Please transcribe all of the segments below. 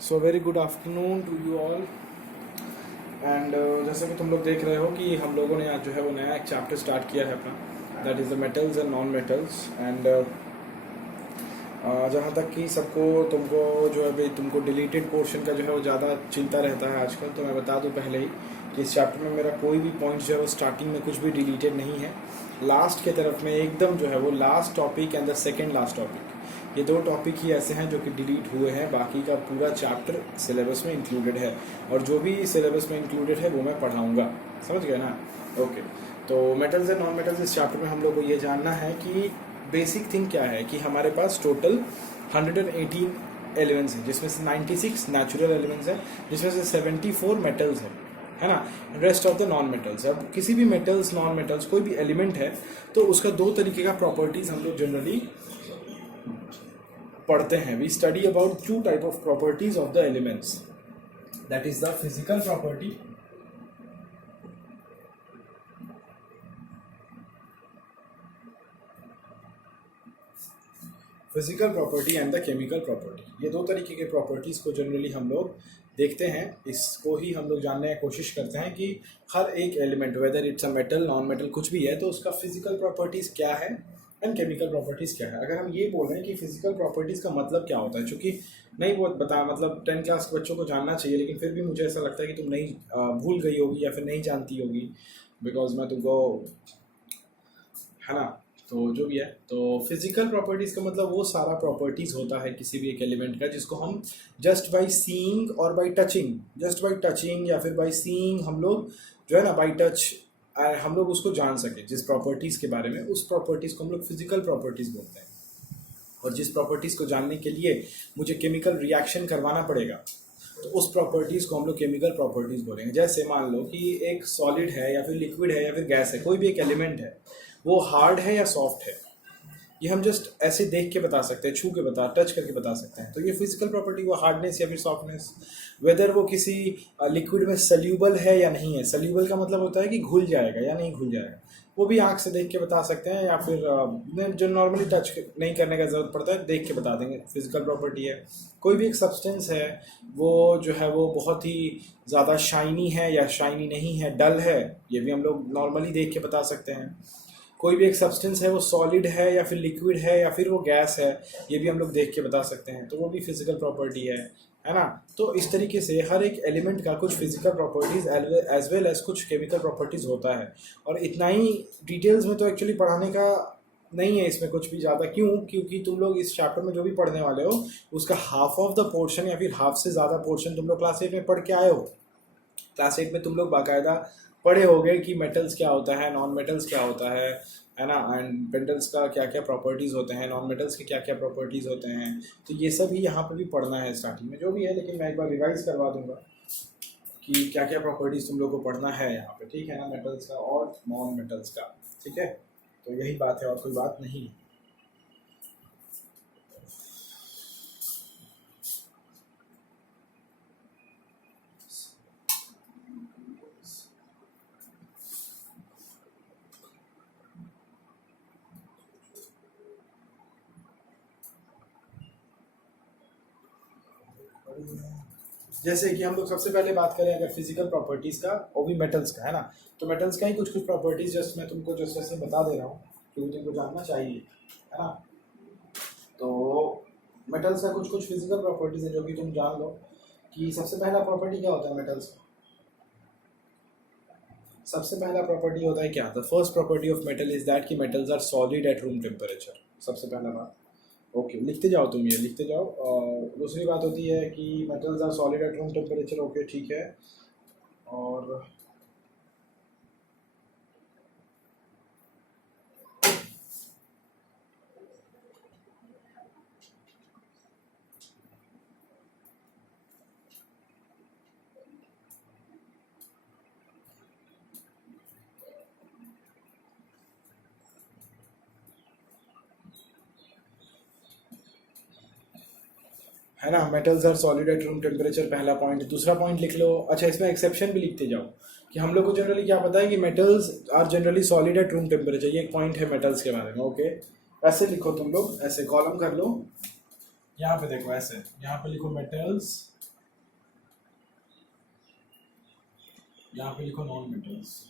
So very good afternoon to you all. And जैसा कि तुम लोग देख रहे हो कि हम लोगों ने आज जो है वो नया एक चैप्टर स्टार्ट किया है अपना, that is the metals and non metals. And जहाँ तक कि सबको तुमको जो है भाई तुमको डिलीटेड पोर्शन का जो है वो ज़्यादा चिंता रहता है आजकल, तो मैं बता दूँ पहले ही कि इस चैप्टर में मेरा कोई भी पॉइंट जो है वो स्टार्टिंग में कुछ भी डिलीटेड नहीं है। लास्ट के तरफ में एकदम जो है वो last topic and the second last topic, ये दो टॉपिक ही ऐसे हैं जो कि डिलीट हुए हैं, बाकी का पूरा चैप्टर सिलेबस में इंक्लूडेड है और जो भी सिलेबस में इंक्लूडेड है वो मैं पढ़ाऊँगा। समझ गए ना? ओके। तो मेटल्स एंड नॉन मेटल्स इस चैप्टर में हम लोग को ये जानना है कि बेसिक थिंग क्या है कि हमारे पास टोटल 118 एलिमेंट्स हैं, जिसमें से 96 नेचुरल एलिमेंट्स हैं, जिसमें से 74 मेटल्स हैं, है ना। Rest of the non metals. अब किसी भी मेटल्स नॉन मेटल्स कोई भी एलिमेंट है तो उसका दो तरीके का प्रॉपर्टीज हम लोग जनरली पढ़ते हैं। We study about two type of properties of the elements, that is the physical property and the chemical property. ये दो तरीके के प्रॉपर्टीज़ को जनरली हम लोग देखते हैं, इसको ही हम लोग जानने की कोशिश करते हैं कि हर एक element whether it's a metal non metal कुछ भी है तो उसका फिजिकल प्रॉपर्टीज़ क्या है एंड केमिकल प्रॉपर्टीज़ क्या है। अगर हम ये बोल रहे हैं कि फिजिकल प्रॉपर्टीज़ का मतलब क्या होता है, चूँकि नहीं बहुत बता मतलब 10 क्लास के बच्चों को जानना चाहिए, लेकिन फिर भी मुझे ऐसा लगता है कि तुम नहीं भूल गई होगी या फिर नहीं जानती होगी, बिकॉज मैं तुमको, है ना। तो जो भी है, तो फिजिकल प्रॉपर्टीज़ का मतलब वो सारा प्रॉपर्टीज़ होता है किसी भी एक एलिमेंट का जिसको हम जस्ट बाई सीइंग और बाई टचिंग या फिर बाई सीइंग हम लोग जो है ना बाई टच हम लोग उसको जान सके। जिस प्रॉपर्टीज़ के बारे में, उस प्रॉपर्टीज़ को हम लोग फिजिकल प्रॉपर्टीज़ बोलते हैं। और जिस प्रॉपर्टीज़ को जानने के लिए मुझे केमिकल रिएक्शन करवाना पड़ेगा तो उस प्रॉपर्टीज़ को हम लोग केमिकल प्रॉपर्टीज़ बोलेंगे। जैसे मान लो कि एक सॉलिड है या फिर लिक्विड है या फिर गैस है, कोई भी एक एलिमेंट है, वो हार्ड है या सॉफ्ट है, ये हम जस्ट ऐसे देख के बता सकते हैं, छू के टच करके बता सकते हैं। तो ये फिजिकल प्रॉपर्टी, वो हार्डनेस या फिर सॉफ्टनेस, वेदर वो किसी लिक्विड में सल्यूबल है या नहीं है। सल्यूबल का मतलब होता है कि घुल जाएगा या नहीं घुल जाएगा, वो भी आंख से देख के बता सकते हैं, या फिर जो नॉर्मली टच नहीं करने का ज़रूरत पड़ता है देख के बता देंगे, फिजिकल प्रॉपर्टी है। कोई भी एक सब्सटेंस है, वो जो है वो बहुत ही ज़्यादा शाइनी है या शाइनी नहीं है, डल है, ये भी हम लोग नॉर्मली देख के बता सकते हैं। कोई भी एक सब्सटेंस है वो सॉलिड है या फिर लिक्विड है या फिर वो गैस है, ये भी हम लोग देख के बता सकते हैं, तो वो भी फिजिकल प्रॉपर्टी है ना। तो इस तरीके से हर एक एलिमेंट का कुछ physical properties as well as कुछ केमिकल प्रॉपर्टीज़ होता है। और इतना ही डिटेल्स में तो एक्चुअली पढ़ाने का नहीं है इसमें कुछ भी ज़्यादा। क्योंकि तुम लोग इस चैप्टर में जो भी पढ़ने वाले हो उसका हाफ ऑफ द पोर्शन या फिर हाफ से ज़्यादा पोर्शन तुम लोग क्लास 8 में पढ़ के आए हो। क्लास 8 में तुम लोग बाकायदा पढ़े होगे कि मेटल्स क्या होता है, नॉन मेटल्स क्या होता है ना, एंड मेटल्स का क्या क्या प्रॉपर्टीज़ होते हैं, नॉन मेटल्स के क्या क्या प्रॉपर्टीज़ होते हैं। तो ये सब ही यहाँ पे भी पढ़ना है स्टार्टिंग में जो भी है, लेकिन मैं एक बार रिवाइज करवा दूंगा कि क्या क्या प्रॉपर्टीज़ तुम लोग को पढ़ना है यहाँ पे, ठीक है ना, मेटल्स का और नॉन मेटल्स का। ठीक है, तो यही बात है और कोई बात नहीं। जैसे कि हम लोग सबसे पहले बात करें अगर फिजिकल प्रॉपर्टीज़ का, वो भी मेटल्स का, है ना। तो मेटल्स का ही कुछ कुछ प्रॉपर्टीज़ जस्ट मैं तुमको जस्ट ऐसे बता दे रहा हूँ क्योंकि तुमको जानना चाहिए, है ना। तो मेटल्स का कुछ कुछ फिजिकल प्रॉपर्टीज़ है जो कि तुम जान लो कि सबसे पहला प्रॉपर्टी क्या होता है मेटल्स का। सबसे पहला प्रॉपर्टी होता है क्या, the first property of metal is that कि metals are solid at room temperature. सबसे पहला बात, ओके लिखते जाओ, तुम ये लिखते जाओ। दूसरी बात होती है कि metals are solid at room temperature, okay ठीक है। और है ना, metals are solid at room temperature, पहला पॉइंट। दूसरा पॉइंट लिख लो, अच्छा इसमें एक्सेप्शन भी लिखते जाओ कि हम लोग को जनरली क्या पता है कि metals are generally solid at room temperature, ये एक पॉइंट है मेटल्स के बारे में। ओके, ऐसे लिखो तुम लोग, ऐसे कॉलम कर लो, यहाँ पे देखो ऐसे, यहाँ पे लिखो मेटल्स यहाँ पे लिखो नॉन मेटल्स,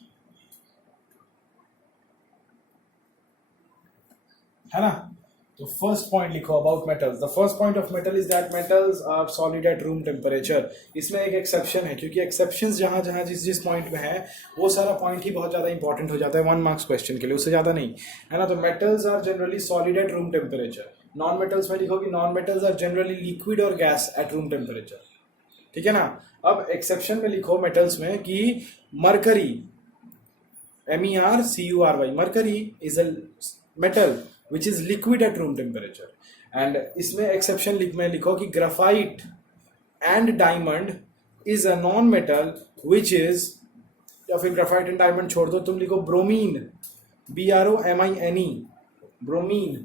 है ना। तो फर्स्ट पॉइंट लिखो about metals, the first point of metal is that metals are solid at room temperature. इसमें एक एक्सेप्शन है, क्योंकि एक्सेप्शंस जहाँ जहाँ जिस जिस पॉइंट में है वो सारा पॉइंट ही बहुत ज़्यादा इंपॉर्टेंट हो जाता है 1 मार्क्स क्वेश्चन के लिए, उससे ज़्यादा नहीं, है ना। तो metals are generally solid at room temperature. Non metals में लिखो कि non metals are generally liquid और गैस एट रूम टेम्परेचर, ठीक है ना। अब एक्सेप्शन में लिखो मेटल्स में कि mercury, MErCury, mercury is a metal which is liquid at room temperature, and इसमें एक्सेप्शन में लिखो कि graphite and diamond is a non metal which is, या फिर ग्राफाइट एंड डायमंड छोड़ दो, तुम लिखो bromine, BROMINE, bromine,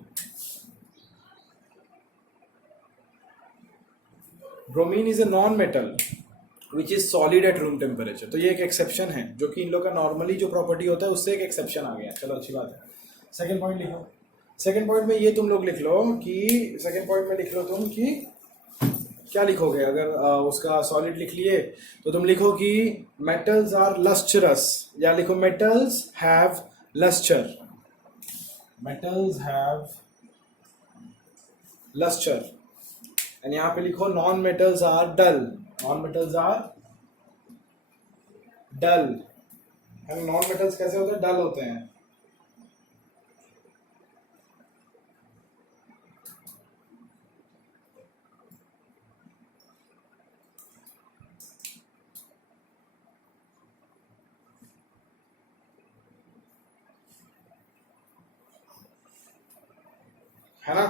bromine is a non metal which is solid at room temperature. तो ये एक एक्सेप्शन है, जो कि इन लोग का नॉर्मली जो प्रॉपर्टी होता है उससे एक एक्सेप्शन आ गया। चलो अच्छी बात है। सेकंड पॉइंट लिखो, सेकंड पॉइंट में ये तुम लोग लिख लो कि, सेकंड पॉइंट में लिख लो तुम कि क्या लिखोगे, अगर उसका सॉलिड लिख लिए तो तुम लिखो कि मेटल्स आर लस्चरस, या लिखो metals have lustre, metals have lustre. And यहाँ पे लिखो non metals are dull, non metals are dull. Non metals कैसे होते हैं, डल होते हैं। है ना।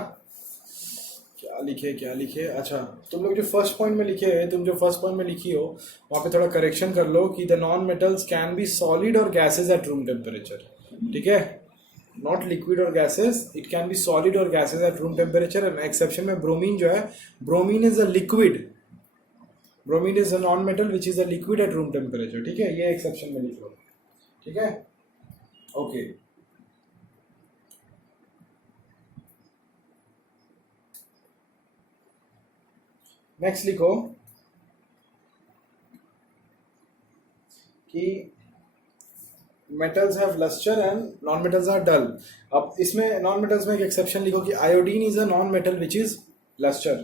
क्या लिखे, अच्छा तुम लोग जो फर्स्ट पॉइंट में लिखे है, तुम जो फर्स्ट पॉइंट में लिखी हो वहां पे थोड़ा करेक्शन कर लो कि the non metals can be solid और गैसेस एट रूम टेम्परेचर, ठीक है, नॉट लिक्विड और gases, it can be solid और gases at room temperature. And exception में ब्रोमीन जो है, bromine is a liquid, bromine is a non metal which is a liquid at room temperature, ठीक है, ये एक्सेप्शन में लिख लो, ठीक है, ओके। नेक्स्ट लिखो कि metals have lustre and non metals are dull. अब इसमें नॉन मेटल्स में एक एक्सेप्शन लिखो कि iodine is a non metal which is lustre,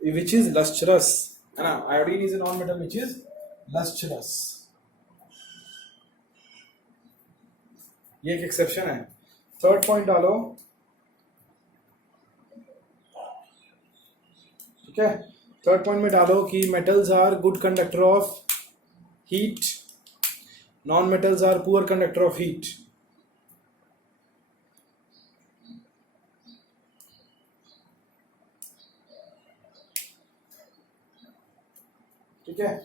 which is lustrous, है ना। Iodine is a non metal which is lustrous, ये एक एक्सेप्शन है। थर्ड पॉइंट डालो, ठीक है, थर्ड पॉइंट में डालो कि metals are good conductor of heat, non metals are poor conductor of heat, ठीक है।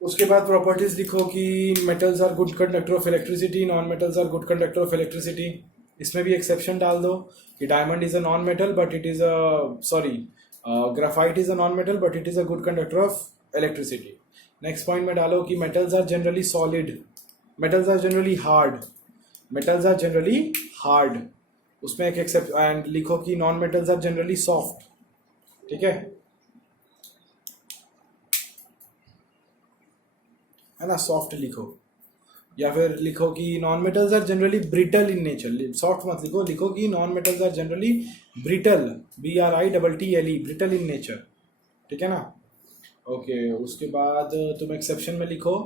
उसके बाद प्रॉपर्टीज लिखो कि metals are good conductor of electricity, non metals are good conductor of electricity. इसमें भी एक्सेप्शन डाल दो कि diamond is a non metal but it is a, sorry, graphite is a non metal but it is a good conductor of electricity. Next point में डालो कि metals are generally solid, metals are generally hard, metals are generally hard, उसमें एक except, and लिखो कि non metals are generally soft, ठीक है ना, सॉफ्ट लिखो। या फिर लिखो कि non metals are generally brittle in nature, soft मत लिखो, लिखो कि non metals are generally brittle, BRITTLE, brittle in nature, ठीक है ना, ओके। उसके बाद तुम एक्सेप्शन में लिखो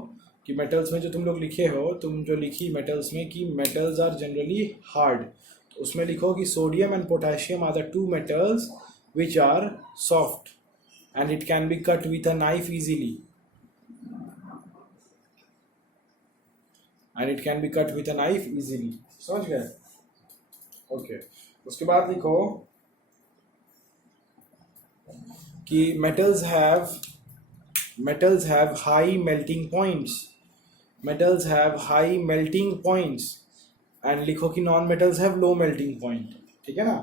कि मेटल्स में जो तुम लोग लिखे हो, तुम जो लिखी मेटल्स में कि मेटल्स आर जनरली हार्ड, तो उसमें लिखो कि sodium and potassium are the two metals which are soft and it can be cut with a knife easily, and it can be cut with a knife easily, समझ गए, okay. उसके बाद लिखो कि metals have high melting points, metals have high melting points, and लिखो कि non metals have low melting point, ठीक है ना,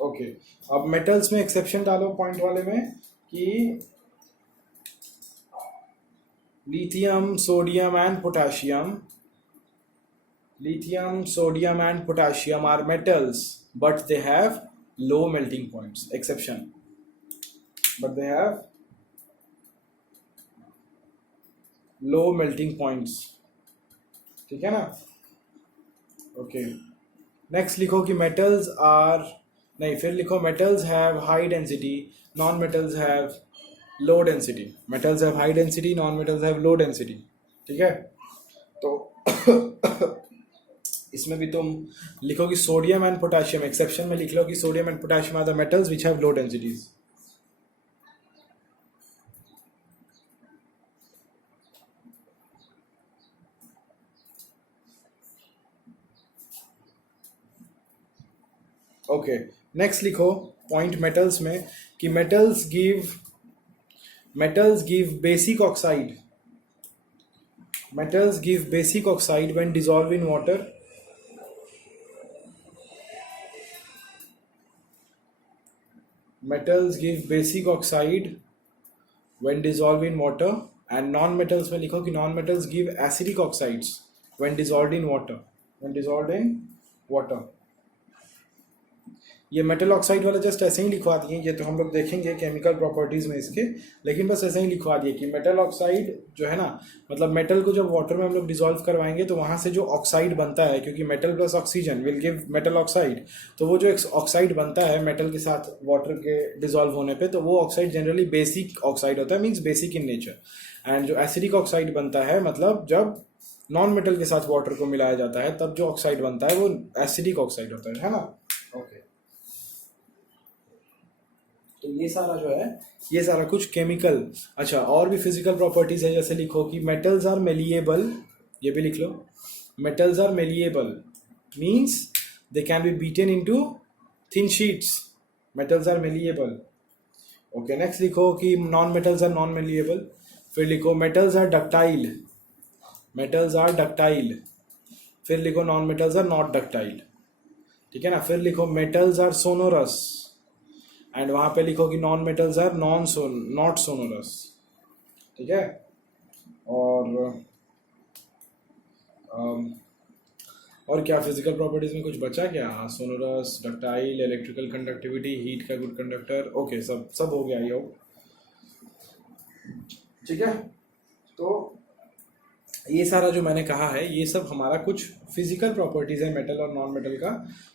ओके। अब metals में exception डालो पॉइंट वाले में कि lithium, sodium and potassium, lithium, sodium and potassium are metals but they have low melting points, exception, but they have low melting points, ठीक है ना। ओके, नेक्स्ट लिखो कि मेटल्स आर, नहीं फिर लिखो metals have high density, non metals have low density. Metals have high density, non metals have low density, ठीक है। तो इसमें भी तुम लिखो कि सोडियम एंड पोटेशियम, एक्सेप्शन में लिख लो कि sodium and potassium are the metals which have low densities. Okay, next लिखो पॉइंट मेटल्स में कि metals give basic oxide, metals give basic oxide when dissolved in water, metals give basic oxide when dissolved in water, and non metals में लिखो कि non metals give acidic oxides when dissolved in water, when dissolved in water। ये metal oxide वाला just ऐसे ही लिखवा दिए, ये तो हम लोग देखेंगे केमिकल प्रॉपर्टीज़ में इसके, लेकिन बस ऐसे ही लिखवा दिए कि मेटल ऑक्साइड जो है ना, मतलब मेटल को जब वाटर में हम लोग डिजोल्व करवाएंगे तो वहाँ से जो ऑक्साइड बनता है, क्योंकि metal plus oxygen will give metal oxide, तो वो जो एक ऑक्साइड बनता है मेटल के साथ वाटर के डिजोल्व होने पर, तो वो ऑक्साइड जनरली बेसिक ऑक्साइड होता है, means basic in nature. And जो एसिडिक ऑक्साइड बनता है, मतलब जब नॉन मेटल के साथ वाटर को मिलाया जाता है तब जो ऑक्साइड बनता है वो एसिडिक ऑक्साइड होता है ना। ओके, तो ये सारा जो है, ये सारा कुछ केमिकल। अच्छा, और भी फिजिकल प्रॉपर्टीज है, जैसे लिखो कि मेटल्स आर मेलिएबल, ये भी लिख लो, metals are malleable means they can be beaten into thin sheets, metals are malleable. Okay, next लिखो कि non metals are non malleable. फिर लिखो metals are ductile, metals are ductile. फिर लिखो non metals are not ductile, ठीक है ना। फिर लिखो मेटल्स आर सोनोरस, एंड वहां पे लिखो कि non metals are not sonorous, ठीक है। और क्या फिजिकल प्रॉपर्टीज में कुछ बचा क्या? Sonorous, ductile, electrical conductivity, heat का गुड कंडक्टर। ओके, सब हो गया ये, ठीक है। तो ये सारा जो मैंने कहा है, ये सब हमारा कुछ फिजिकल प्रॉपर्टीज है मेटल और नॉन मेटल का,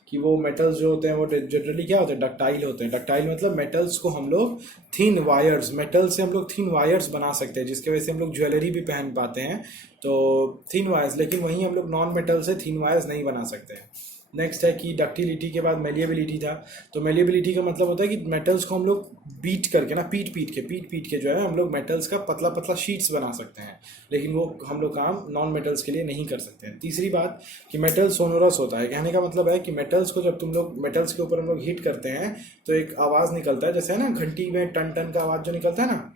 कि वो मेटल्स जो होते हैं वो जनरली क्या होते हैं, डक्टाइल होते हैं। डक्टाइल मतलब मेटल्स को हम लोग थिन वायर्स, मेटल से हम लोग थिन वायर्स बना सकते हैं, जिसके वजह से हम लोग ज्वेलरी भी पहन पाते हैं, तो थिन वायर्स। लेकिन वहीं हम लोग नॉन मेटल से थिन वायर्स नहीं बना सकते हैं। नेक्स्ट है कि डक्टिलिटी के बाद मेलिएबिलिटी था। तो मेलिएबिलिटी का मतलब होता है कि मेटल्स को हम लोग बीट करके ना, पीट पीट के जो है हम लोग मेटल्स का पतला पतला शीट्स बना सकते हैं, लेकिन वो हम लोग काम नॉन मेटल्स के लिए नहीं कर सकते हैं। तीसरी बात कि मेटल सोनोरस होता है, कहने का मतलब है कि मेटल्स को जब तुम लोग मेटल्स के ऊपर हम लोग हीट करते हैं तो एक आवाज़ निकलता है, जैसे है ना घंटी में टन टन का आवाज़ जो निकलता है ना,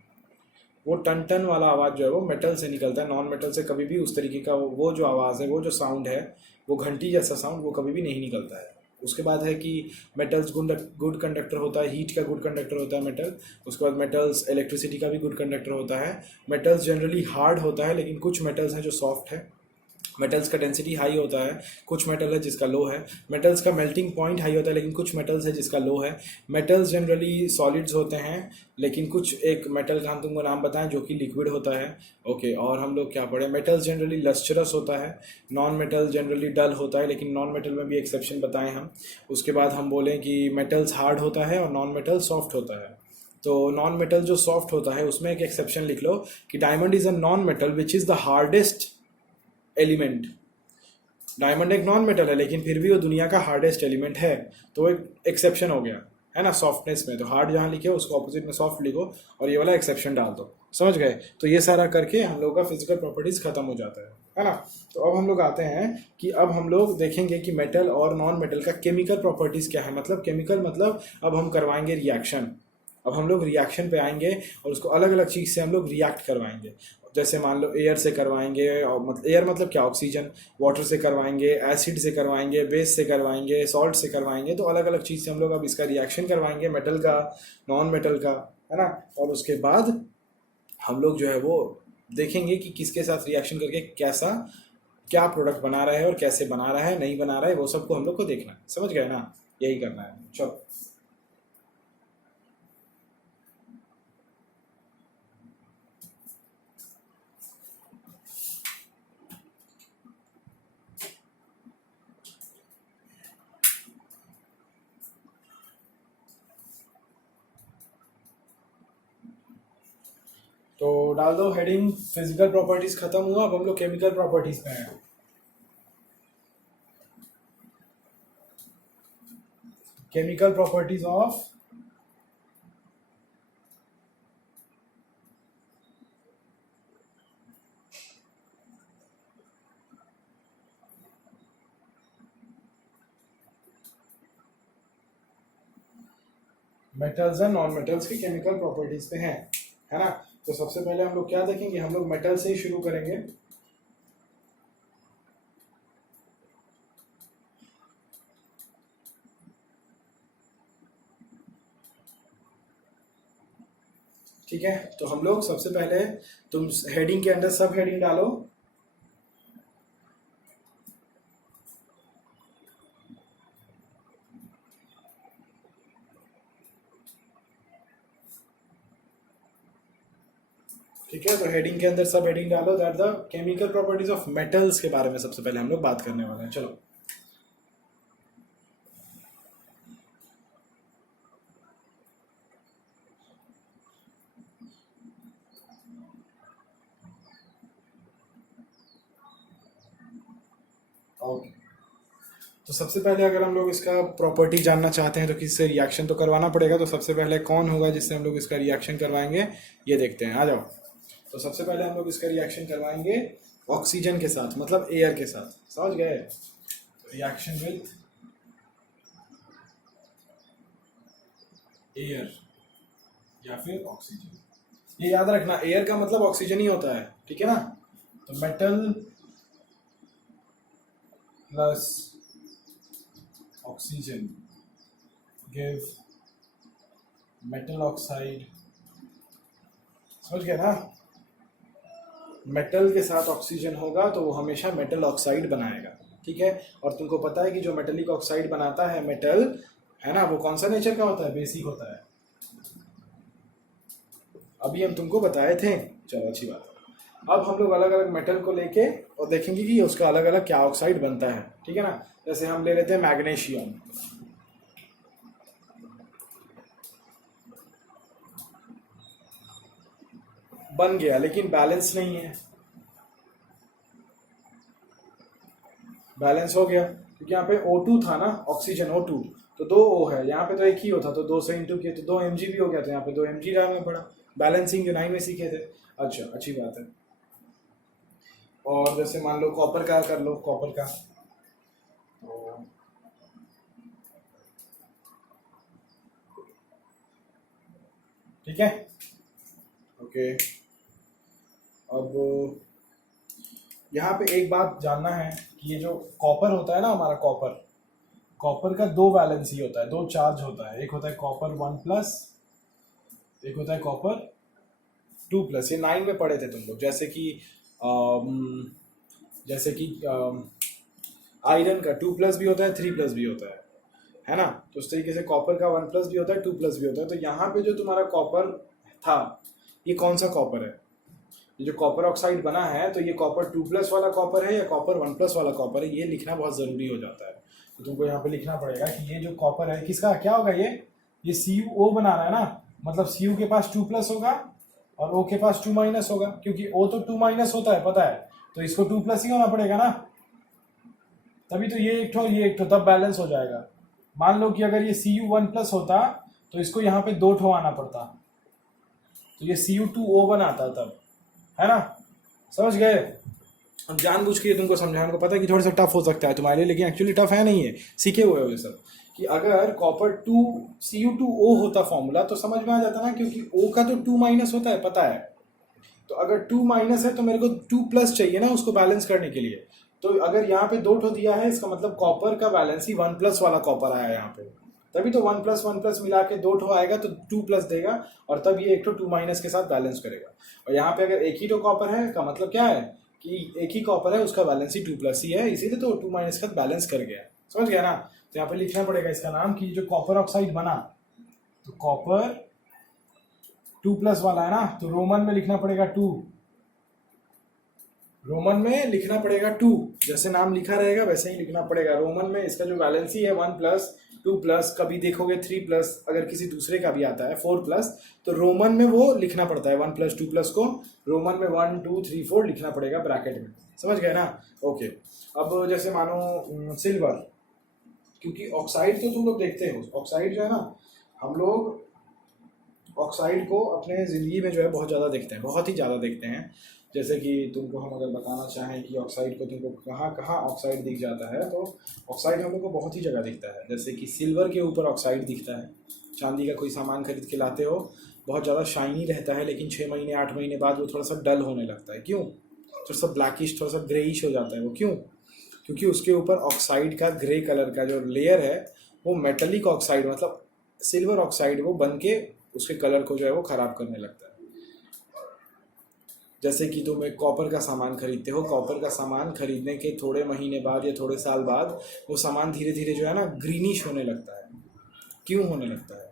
वो टन टन वाला आवाज़ जो है वो मेटल से निकलता है। नॉन मेटल से कभी भी उस तरीके का वो जो आवाज़ है, वो जो साउंड है, वो घंटी जैसा साउंड वो कभी भी नहीं निकलता है। उसके बाद है कि मेटल्स गुड कंडक्टर होता है, हीट का गुड कंडक्टर होता है मेटल। उसके बाद मेटल्स इलेक्ट्रिसिटी का भी गुड कंडक्टर होता है। मेटल्स जनरली हार्ड होता है, लेकिन कुछ मेटल्स हैं जो सॉफ्ट है। मेटल्स का डेंसिटी हाई होता है, कुछ मेटल है जिसका लो है। मेटल्स का मेल्टिंग पॉइंट हाई होता है, लेकिन कुछ मेटल्स है जिसका लो है। मेटल्स जनरली सॉलिड्स होते हैं, लेकिन कुछ एक मेटल का हम तुमको नाम बताएं जो कि लिक्विड होता है। ओके, और हम लोग क्या पढ़े, मेटल्स जनरली लस्टरस होता है, नॉन मेटल जनरली डल होता है, लेकिन नॉन मेटल में भी एक्सेप्शन बताएं हम। उसके बाद हम बोलें कि मेटल्स हार्ड होता है और नॉन मेटल सॉफ्ट होता है। तो नॉन मेटल जो सॉफ्ट होता है उसमें एक एक्सेप्शन लिख लो कि diamond is a non metal which is the hardest element. Diamond एक नॉन मेटल है, लेकिन फिर भी वो दुनिया का हार्डेस्ट एलिमेंट है, तो एक एक्सेप्शन हो गया है ना सॉफ्टनेस में। तो हार्ड जहाँ लिखे उसको ऑपोजिट में सॉफ्ट लिखो और ये वाला एक्सेप्शन डाल दो, समझ गए। तो ये सारा करके हम लोग का फिजिकल प्रॉपर्टीज खत्म हो जाता है ना। तो अब हम लोग आते हैं कि अब हम लोग देखेंगे कि मेटल और नॉन मेटल का केमिकल प्रॉपर्टीज क्या है। मतलब केमिकल मतलब अब हम करवाएंगे रिएक्शन। अब हम लोग रिएक्शन पे आएंगे और उसको अलग अलग चीज़ से हम लोग रिएक्ट करवाएंगे। जैसे मान लो एयर से करवाएंगे, और एयर मतलब क्या, ऑक्सीजन। वाटर से करवाएंगे, एसिड से करवाएंगे, बेस से करवाएंगे, सॉल्ट से करवाएंगे। तो अलग अलग चीज़ से हम लोग अब इसका रिएक्शन करवाएंगे, मेटल का, नॉन मेटल का, है ना। और उसके बाद हम लोग जो है वो देखेंगे कि किसके साथ रिएक्शन करके कैसा क्या प्रोडक्ट बना रहा है और कैसे बना रहा है, नहीं बना रहा है, वो सबको हम लोग को देखना है। समझ गए ना, यही करना है। चलो, तो डाल दो हेडिंग, फिजिकल प्रॉपर्टीज खत्म हुआ, अब हम लोग केमिकल प्रॉपर्टीज में हैं। Chemical properties of metals and non metals की केमिकल प्रॉपर्टीज पे हैं, है ना। तो सबसे पहले हम लोग क्या देखेंगे, हम लोग मेटल से ही शुरू करेंगे। ठीक है, तो हम लोग सबसे पहले, तुम हेडिंग के अंदर सब हेडिंग डालो। ठीक है, तो हेडिंग के अंदर सब हेडिंग डालो that the chemical properties of metals के बारे में सबसे पहले हम लोग बात करने वाले हैं। चलो, ओके। तो सबसे पहले अगर हम लोग इसका प्रॉपर्टी जानना चाहते हैं तो किससे रिएक्शन तो करवाना पड़ेगा। तो सबसे पहले कौन होगा जिससे हम लोग इसका रिएक्शन करवाएंगे, ये देखते हैं, आ जाओ। तो सबसे पहले हम लोग इसका रिएक्शन करवाएंगे ऑक्सीजन के साथ, मतलब एयर के साथ, समझ गए। रिएक्शन विथ एयर या फिर ऑक्सीजन, ये याद रखना, एयर का मतलब ऑक्सीजन ही होता है, ठीक है ना। तो metal plus oxygen give metal oxide, समझ गए ना। मेटल के साथ ऑक्सीजन होगा तो वो हमेशा मेटल ऑक्साइड बनाएगा, ठीक है। और तुमको पता है कि जो मेटलिक ऑक्साइड बनाता है मेटल, है ना, वो कौन सा नेचर का होता है, बेसिक होता है। अभी हम तुमको बताए थे, चलो अच्छी बात है। अब हम लोग अलग अलग मेटल को लेके और देखेंगे कि उसका अलग अलग क्या ऑक्साइड बनता है, ठीक है ना। जैसे हम ले लेते हैं मैग्नीशियम, बन गया लेकिन बैलेंस नहीं है, बैलेंस हो गया क्योंकि यहाँ पे O2 था ना, ऑक्सीजन O2, तो 2 O है, यहाँ पे तो एक ही होता, तो 2 से इंटू किए तो 2 mg भी हो गया, तो यहाँ पे 2 mg डालना पड़ा। बैलेंसिंग जो 9 में सीखे थे। अच्छा, अच्छी बात है। और जैसे मान लो कॉपर का कर लो, कॉपर का तो ठीक है, ओके। अब यहाँ पे एक बात जानना है कि ये जो कॉपर होता है ना हमारा, कॉपर, कॉपर का 2 वैलेंसी होता है, 2 चार्ज होता है। एक होता है कॉपर 1+, एक होता है कॉपर 2+। ये 9 में पढ़े थे तुम लोग, जैसे कि आयरन का 2+ भी होता है, 3+ भी होता है ना। तो उस तरीके से कॉपर का 1+ भी होता है, 2+ भी होता है। तो यहाँ पे जो तुम्हारा कॉपर था, ये कौन सा कॉपर है, ये जो कॉपर ऑक्साइड बना है, तो ये कॉपर 2+ वाला कॉपर है या कॉपर 1+ वाला कॉपर है, ये लिखना बहुत ज़रूरी हो जाता है। तो तुमको यहाँ पे लिखना पड़ेगा कि ये जो कॉपर है किसका क्या होगा, ये CuO बना रहा है ना, मतलब Cu के पास 2+ होगा और O के पास 2- होगा, क्योंकि O तो 2- होता है, पता है, तो इसको 2+ ही होना पड़ेगा ना, तभी तो ये एक ठो तब बैलेंस हो जाएगा। मान लो कि अगर ये Cu 1+ होता तो इसको यहाँ पे 2 ठो आना पड़ता, तो ये Cu2O बनाता तब, है ना, समझ गए। हम जानबूझ के तुमको समझाने को, पता है कि थोड़ा सा टफ हो सकता है तुम्हारे लिए, लेकिन एक्चुअली टफ है नहीं है, सीखे हुए हो ये सब। कि अगर कॉपर Cu2O होता फॉर्मूला तो समझ में आ जाता ना, क्योंकि O का तो 2- होता है, पता है। तो अगर 2- है तो मेरे को 2+ चाहिए ना उसको बैलेंस करने के लिए। तो अगर यहाँ पे 2 ठो दिया है, इसका मतलब कॉपर का बैलेंस ही 1+ वाला कॉपर आया यहाँ पे, तभी तो 1+1+ मिला के 2 ठो आएगा तो 2+ देगा, और तब ये एक ठो 2- के साथ बैलेंस करेगा। और यहाँ पे अगर एक ही ठो कॉपर है का मतलब क्या है कि एक ही कॉपर है, उसका बैलेंस ही 2+ ही है, इसीलिए तो 2- के साथ बैलेंस कर गया, समझ गया ना। तो यहाँ पे लिखना पड़ेगा इसका नाम कि जो कॉपर ऑक्साइड बना, तो कॉपर 2+ वाला है ना, तो रोमन में लिखना पड़ेगा 2, रोमन में लिखना पड़ेगा 2, जैसे नाम लिखा रहेगा वैसे ही लिखना पड़ेगा। रोमन में इसका जो वैलेंसी है 1+, 2+, कभी देखोगे 3+, अगर किसी दूसरे का भी आता है 4+, तो रोमन में वो लिखना पड़ता है 1+, 2+ को रोमन में 1, 2, 3, 4 लिखना पड़ेगा ब्रैकेट में, समझ गए ना? ओके। अब जैसे मानो सिल्वर, क्योंकि ऑक्साइड तो तुम लोग देखते हो, ऑक्साइड जो है ना, हम लोग ऑक्साइड को अपने ज़िंदगी में जो है बहुत ज़्यादा देखते हैं, बहुत ही ज़्यादा देखते हैं। जैसे कि तुमको हम अगर बताना चाहें कि ऑक्साइड को तुमको कहाँ कहाँ ऑक्साइड दिख जाता है, तो ऑक्साइड हम लोग को बहुत ही जगह दिखता है। जैसे कि सिल्वर के ऊपर ऑक्साइड दिखता है, चांदी का कोई सामान खरीद के लाते हो, बहुत ज़्यादा शाइनी रहता है, लेकिन 6 महीने 8 महीने बाद वो थोड़ा सा डल होने लगता है। क्यों? थोड़ा सा ब्लैकिश, थोड़ा सा ग्रेइश हो जाता है वो। क्यों? क्योंकि उसके ऊपर ऑक्साइड का ग्रे कलर का जो लेयर है वो मेटलिक ऑक्साइड, मतलब सिल्वर ऑक्साइड, वो बन के उसके कलर को जो है वो ख़राब करने लगता है। जैसे कि तुम एक कॉपर का सामान खरीदते हो, कॉपर का सामान खरीदने के थोड़े महीने बाद या थोड़े साल बाद वो सामान धीरे धीरे जो है ना ग्रीनिश होने लगता है। क्यों होने लगता है?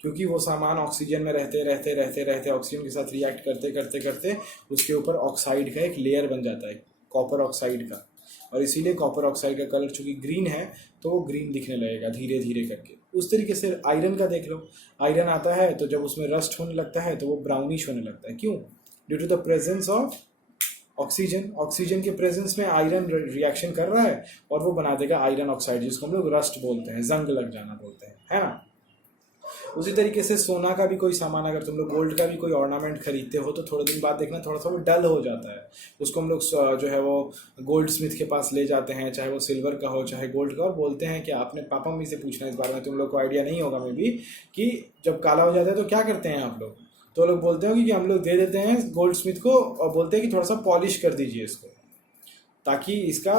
क्योंकि वो सामान ऑक्सीजन में रहते रहते रहते रहते ऑक्सीजन के साथ रिएक्ट करते करते करते उसके ऊपर ऑक्साइड का एक लेयर बन जाता है, कॉपर ऑक्साइड का, और इसीलिए कॉपर ऑक्साइड का कलर चूँकि ग्रीन है तो वो ग्रीन दिखने लगेगा धीरे धीरे करके। उस तरीके से आयरन का देख लो, आयरन आता है तो जब उसमें रस्ट होने लगता है तो वो ब्राउनिश होने लगता है। क्यों? Due to the presence of oxygen. Oxygen के प्रेजेंस में आयरन रिएक्शन कर रहा है और वो बना देगा आयरन ऑक्साइड, जिसको हम लोग रस्ट बोलते हैं, जंग लग जाना बोलते हैं, है ना? उसी तरीके से सोना का भी कोई सामान, अगर तुम लोग गोल्ड का भी कोई ऑर्नामेंट खरीदते हो तो थोड़े दिन बाद देखना थोड़ा सा वो डल हो जाता है। उसको हम लोग जो है वो गोल्ड स्मिथ के पास ले जाते हैं, चाहे वो सिल्वर का हो चाहे गोल्ड का, और बोलते हैं कि आपने पापा मम्मी से पूछना इस बारे में, तुम लोग को आइडिया नहीं होगा मे भी, कि जब काला हो जाता है तो क्या करते हैं आप लोग? तो लोग बोलते हो कि हम लोग दे देते हैं गोल्ड स्मिथ को और बोलते हैं कि थोड़ा सा पॉलिश कर दीजिए इसको ताकि इसका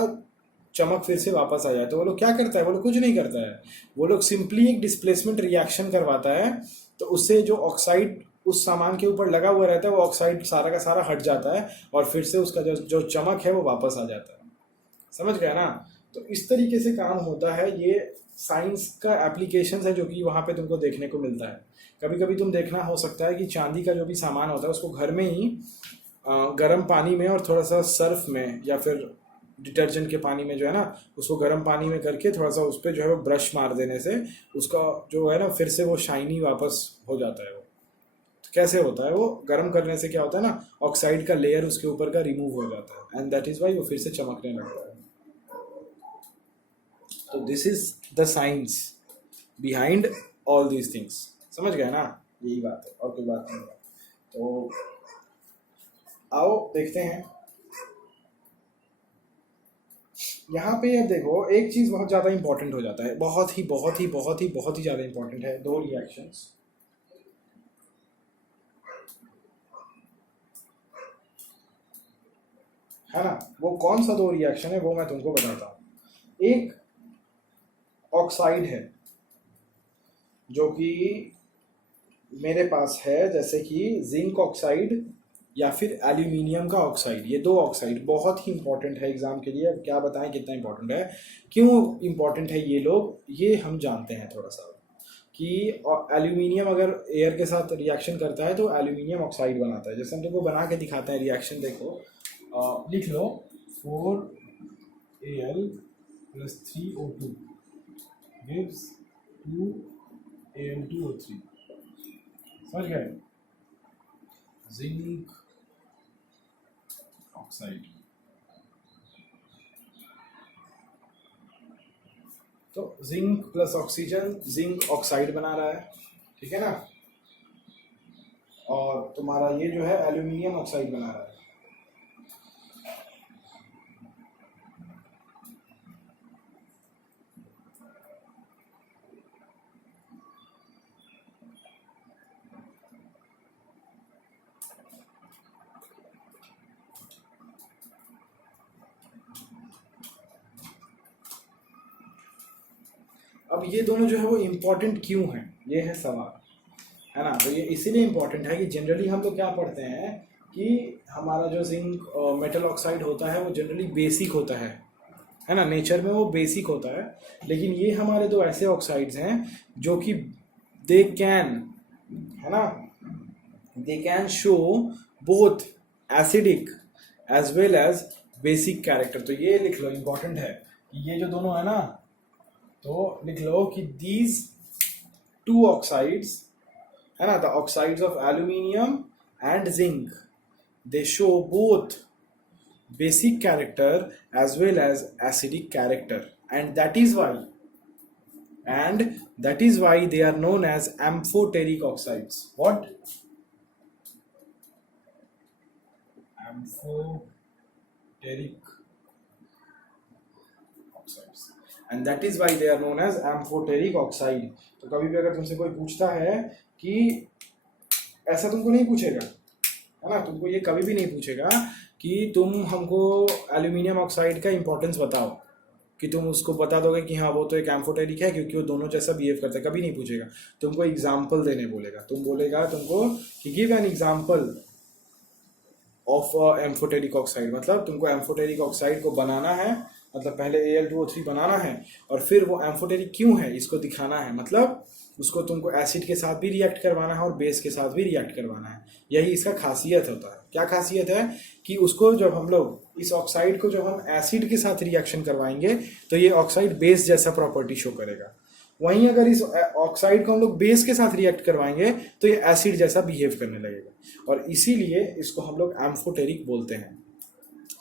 चमक फिर से वापस आ जाए। तो वो लोग क्या करता है? वो लोग कुछ नहीं करता है, वो लोग सिंपली एक डिस्प्लेसमेंट रिएक्शन करवाता है, तो उससे जो ऑक्साइड उस सामान के ऊपर लगा हुआ रहता है वो ऑक्साइड सारा का सारा हट जाता है और फिर से उसका जो चमक है वो वापस आ जाता है। समझ गया ना? तो इस तरीके से काम होता है। ये साइंस का एप्लीकेशन है जो कि वहाँ पे तुमको देखने को मिलता है। कभी कभी तुम देखना हो सकता है कि चांदी का जो भी सामान होता है उसको घर में ही गर्म पानी में और थोड़ा सा सर्फ में या फिर डिटर्जेंट के पानी में जो है ना उसको गर्म पानी में करके थोड़ा सा उस पर जो है वो ब्रश मार देने से उसका जो है ना फिर से वो शाइनी वापस हो जाता है। वो तो कैसे होता है? वो गर्म करने से क्या होता है ना, ऑक्साइड का लेयर उसके ऊपर का रिमूव हो जाता है, एंड दैट इज वाई वो फिर से चमकने लगता है। तो this is the science behind all these things. समझ गए ना? यही बात है और कोई बात नहीं है। तो आओ देखते हैं यहाँ पे। अब देखो एक चीज़ बहुत ज़्यादा इंपॉर्टेंट हो जाता है, बहुत ही बहुत ही बहुत ही बहुत ही ज़्यादा इंपॉर्टेंट है। दो रिएक्शंस, है ना? वो कौन सा दो रिएक्शन है वो मैं तुमको बताता हूँ। एक ऑक्साइड है जो कि मेरे पास है, जैसे कि जिंक ऑक्साइड या फिर एल्यूमिनियम का ऑक्साइड। ये दो ऑक्साइड बहुत ही इंपॉर्टेंट है एग्जाम के लिए। अब क्या बताएं कितना इंपॉर्टेंट है, क्यों इंपॉर्टेंट है ये लोग, ये हम जानते हैं थोड़ा सा कि एल्यूमिनियम अगर एयर के साथ रिएक्शन करता है तो एल्यूमिनियम ऑक्साइड बनाता है। जैसे हम तुमको बना के दिखाते हैं रिएक्शन, देखो लिख लो 4Al + 3O2 gives 2Al2O3। समझ गए? Zinc oxide. तो zinc plus oxygen zinc oxide बना रहा है, ठीक है ना? और तुम्हारा ये जो है एल्यूमिनियम ऑक्साइड बना रहा है। अब ये दोनों जो है वो इम्पोर्टेंट क्यों हैं, ये है सवाल, है ना? तो ये इसीलिए इम्पोर्टेंट है कि जनरली हम लोग क्या पढ़ते हैं कि हमारा जो जिंक मेटल ऑक्साइड होता है वो जनरली बेसिक होता है ना? नेचर में वो बेसिक होता है। लेकिन ये हमारे दो ऐसे ऑक्साइड्स हैं जो कि दे कैन, है ना, they can show both acidic as well as basic character. तो ये लिख लो, इम्पोर्टेंट है कि ये जो दोनों है ना, तो लिख लो कि these two oxides है ना, the oxides of aluminium and zinc, they show both basic character as well as acidic character, and that is why they are known as amphoteric oxides. What? Amphoteric oxides, and that is why they are known as amphoteric oxide. तो कभी भी अगर तुमसे कोई पूछता है कि, ऐसा तुमको नहीं पूछेगा है ना, तुमको ये कभी भी नहीं पूछेगा कि तुम हमको एल्यूमिनियम ऑक्साइड का इंपॉर्टेंस बताओ, कि तुम उसको बता दोगे कि हाँ वो तो एक एम्फोटेरिक है क्योंकि वो दोनों जैसा बिहेव करता है, कभी नहीं पूछेगा। तुमको एग्जाम्पल देने बोलेगा, तुम बोलेगा तुमको कि give an example of amphoteric oxide, मतलब तुमको एम्फोटेरिक ऑक्साइड को बनाना है, मतलब पहले Al2O3 बनाना है और फिर वो एम्फोटेरिक क्यों है इसको दिखाना है, मतलब उसको तुमको एसिड के साथ भी रिएक्ट करवाना है और बेस के साथ भी रिएक्ट करवाना है। यही इसका खासियत होता है। क्या खासियत है कि उसको जब हम लोग इस ऑक्साइड को जब हम एसिड के साथ रिएक्शन करवाएंगे तो ये ऑक्साइड बेस जैसा प्रॉपर्टी शो करेगा, वहीं अगर इस ऑक्साइड को हम लोग बेस के साथ रिएक्ट करवाएंगे तो ये एसिड जैसा बिहेव करने लगेगा। और इसीलिए इसको हम लोग एम्फोटेरिक बोलते हैं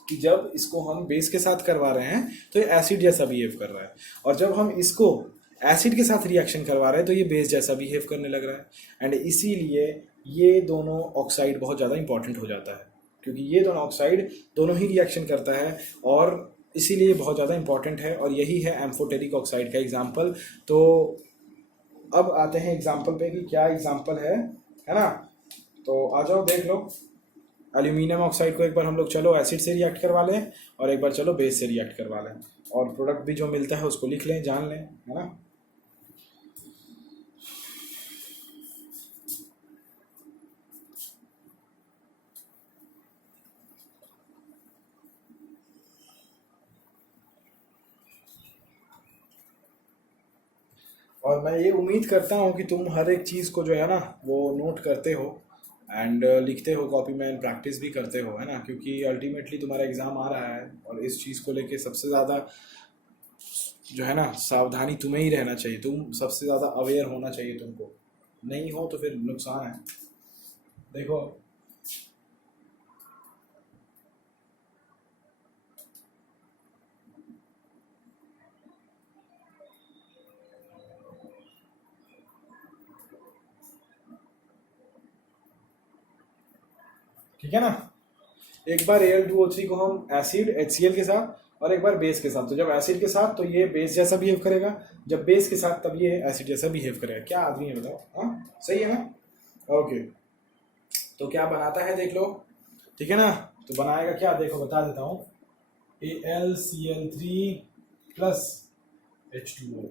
कि जब इसको हम बेस के साथ करवा रहे हैं तो ये एसिड जैसा बिहेव कर रहा है, और जब हम इसको एसिड के साथ रिएक्शन करवा रहे हैं तो ये बेस जैसा बिहेव करने लग रहा है। एंड इसीलिए ये दोनों ऑक्साइड बहुत ज़्यादा इंपॉर्टेंट हो जाता है, क्योंकि ये दोनों ऑक्साइड दोनों ही रिएक्शन करता है और इसीलिए बहुत ज़्यादा इंपॉर्टेंट है, और यही है एम्फोटेरिक ऑक्साइड का एग्जाम्पल। तो अब आते हैं एग्जाम्पल पे कि क्या एग्जाम्पल है ना। तो आ जाओ देख लो, एल्यूमिनियम ऑक्साइड को एक बार हम लोग चलो एसिड से रिएक्ट करवा लें और एक बार चलो बेस से रिएक्ट करवा लें, और प्रोडक्ट भी जो मिलता है उसको लिख लें, जान लें, है ना। और मैं ये उम्मीद करता हूँ कि तुम हर एक चीज़ को जो है ना वो नोट करते हो एंड लिखते हो कॉपी में एंड प्रैक्टिस भी करते हो, है ना, क्योंकि अल्टीमेटली तुम्हारा एग्ज़ाम आ रहा है और इस चीज़ को लेके सबसे ज़्यादा जो है ना सावधानी तुम्हें ही रहना चाहिए, तुम सबसे ज़्यादा अवेयर होना चाहिए तुमको, नहीं हो तो फिर नुकसान है। देखो ठीक है ना, एक बार Al2O3 को हम एसिड HCl के साथ और एक बार बेस के साथ, तो जब एसिड के साथ तो ये बेस जैसा बिहेव करेगा, जब बेस के साथ तब ये एसिड जैसा बिहेव करेगा। क्या आदमी है बताओ, हाँ सही है ना। ओके, तो क्या बनाता है देख लो, ठीक है ना। तो बनाएगा क्या देखो बता देता हूँ, AlCl3 प्लस H2O,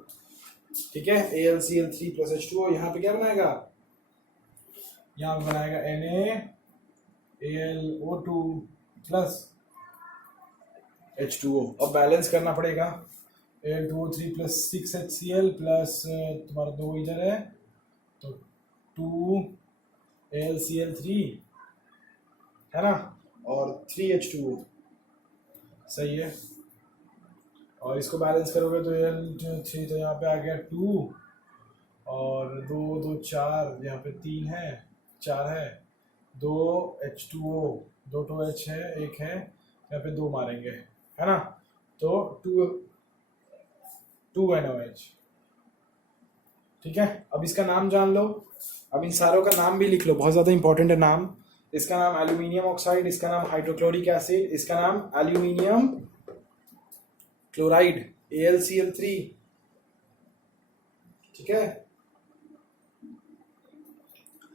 ठीक है, AlCl3 प्लस H2O। यहाँ पे क्या बनाएगा, यहाँ पे बनाएगा NaAlO2 प्लस H2O। अब बैलेंस करना पड़ेगा, Al2O3 प्लस 6HCl प्लस तुम्हारा 2 इधर है तो 2AlCl3 है ना, और 3H2O, सही है। और इसको बैलेंस करोगे तो Al3 तो यहाँ पे आ गया 2 और 2 2 4, यहाँ पे 3 है 4 है, 2H2O 2 2H है, 1 है, यहाँ पे 2 मारेंगे, है ना, तो 2NOH, ठीक है। अब इसका नाम जान लो, अब इन सारों का नाम भी लिख लो, बहुत ज़्यादा इंपॉर्टेंट है नाम। इसका नाम एल्यूमिनियम ऑक्साइड, इसका नाम हाइड्रोक्लोरिक एसिड, इसका नाम एल्यूमिनियम क्लोराइड AlCl3, ठीक है।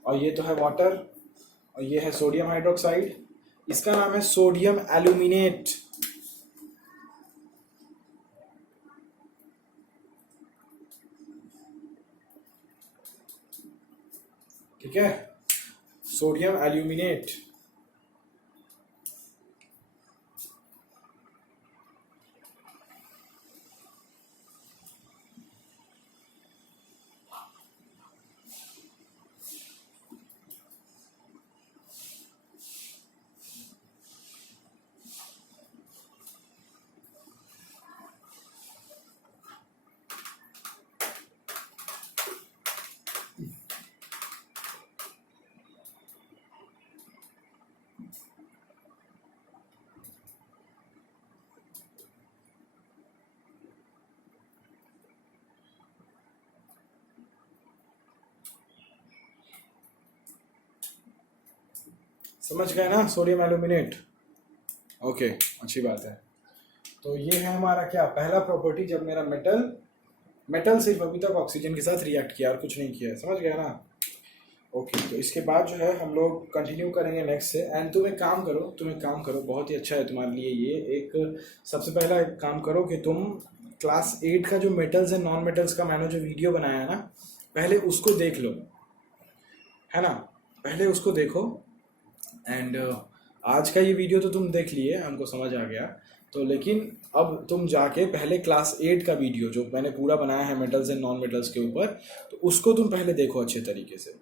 और ये तो है वाटर, और ये है सोडियम हाइड्रोक्साइड, इसका नाम है सोडियम एल्यूमिनेट, ठीक है, सोडियम एल्यूमिनेट। समझ गए ना, सोडियम एल्यूमिनेट। ओके, अच्छी बात है। तो ये है हमारा क्या पहला प्रॉपर्टी, जब मेरा मेटल सिर्फ अभी तक ऑक्सीजन के साथ रिएक्ट किया और कुछ नहीं किया, समझ गया ना। ओके, तो इसके बाद जो है हम लोग कंटिन्यू करेंगे नेक्स्ट से। एंड तुम एक काम करो, बहुत ही अच्छा है तुम्हारे लिए ये। एक सबसे पहला एक काम करो कि तुम क्लास 8 का जो मेटल्स एंड नॉन मेटल्स का मैंने जो वीडियो बनाया है ना, पहले उसको देख लो, है ना, पहले उसको देखो। एंड आज का ये वीडियो तो तुम देख लिए, हमको समझ आ गया। तो लेकिन अब तुम जाके पहले क्लास 8 का वीडियो जो मैंने पूरा बनाया है मेटल्स एंड नॉन मेटल्स के ऊपर, तो उसको तुम पहले देखो अच्छे तरीके से।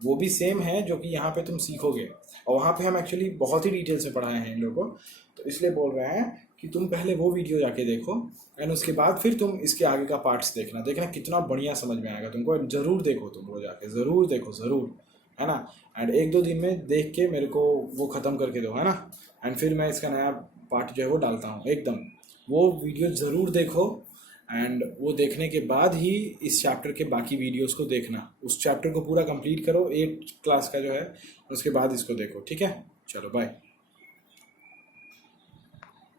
वो भी सेम है जो कि यहाँ पे तुम सीखोगे, और वहाँ पे हम एक्चुअली बहुत ही डिटेल से पढ़ाए हैं इन लोगों को, तो इसलिए बोल रहे हैं कि तुम पहले वो वीडियो जाके देखो। एंड उसके बाद फिर तुम इसके आगे का पार्ट्स देखना कितना बढ़िया समझ में आएगा तुमको। ज़रूर देखो, तुम वो जाके ज़रूर देखो, ज़रूर, है ना। एंड 1-2 दिन में देख के मेरे को वो ख़त्म करके दो, है ना। एंड फिर मैं इसका नया पार्ट जो है वो डालता हूँ एकदम। वो वीडियो ज़रूर देखो, एंड वो देखने के बाद ही इस चैप्टर के बाकी वीडियोस को देखना। उस चैप्टर को पूरा कंप्लीट करो 8 क्लास का जो है, उसके बाद इसको देखो, ठीक है। चलो बाय।